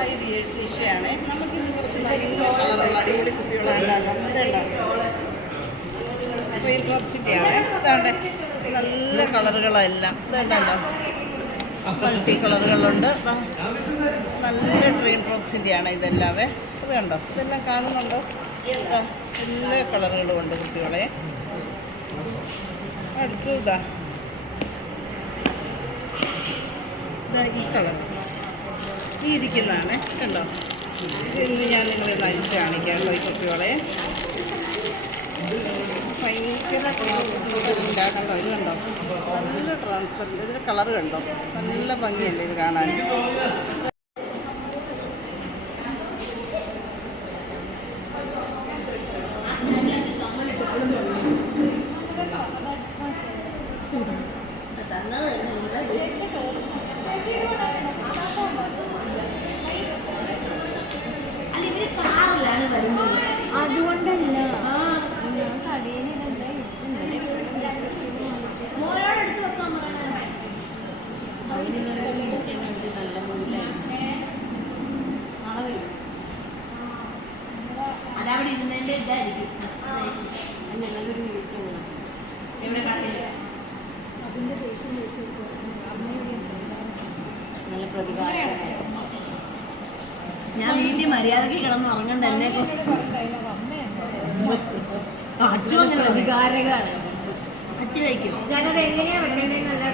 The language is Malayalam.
സൈഡ് ഇയേഴ്സ് ഇഷ്ടമാണ്. നമുക്കിന്ന് കുറച്ച് നല്ല കളറുള്ള അടിപൊളി കുട്ടികളുണ്ടാകും. ഇതുണ്ടോ, ട്രെയിൻ ഡ്രോപ്സിൻ്റെ ആണ്. ഇതാണ്ട് നല്ല കളറുകളെല്ലാം ഇതുണ്ടോ, മൾട്ടി കളറുകളുണ്ട്. നല്ല ട്രെയിൻ ഡ്രോപ്സിൻ്റെ ആണ് ഇതെല്ലാവേ. ഇത് കണ്ടോ, ഇതെല്ലാം കാണുന്നുണ്ടോ? എല്ലാ കളറുകളും ഉണ്ട് കുട്ടികളെ. അടുത്ത് ഇതാ ഈ കളർ ഈ ഇരിക്കുന്നതാണ് കണ്ടോ. ഇന്ന് ഞാൻ നിങ്ങളെ നയിച്ച് കാണിക്കാം കേട്ടോ. ഈ കുട്ടികളെ ഭയങ്കര ഉണ്ടാക്കണ്ടോ. ഇത് കണ്ടോ, നല്ല ട്രാൻസ്പെറൻറ്റ്. ഇതിൻ്റെ കളർ കണ്ടോ, നല്ല ഭംഗിയല്ലേ ഇത് കാണാൻ. അതുകൊണ്ടല്ല അതവിടെ ഇരുന്നതിൻ്റെ ഇതായിരിക്കും. ഞങ്ങളൊരു അതിൻ്റെ ദേഷ്യം നല്ല പ്രതികാരം. ഞാൻ വീട്ടിൽ മര്യാദക്ക് കിടന്ന് ഉറങ്ങണ്ട. എന്നെ പ്രതികാരകാണ് പറ്റി വയ്ക്കും. ഞാനത് എങ്ങനെയാ വെക്കേണ്ടത്?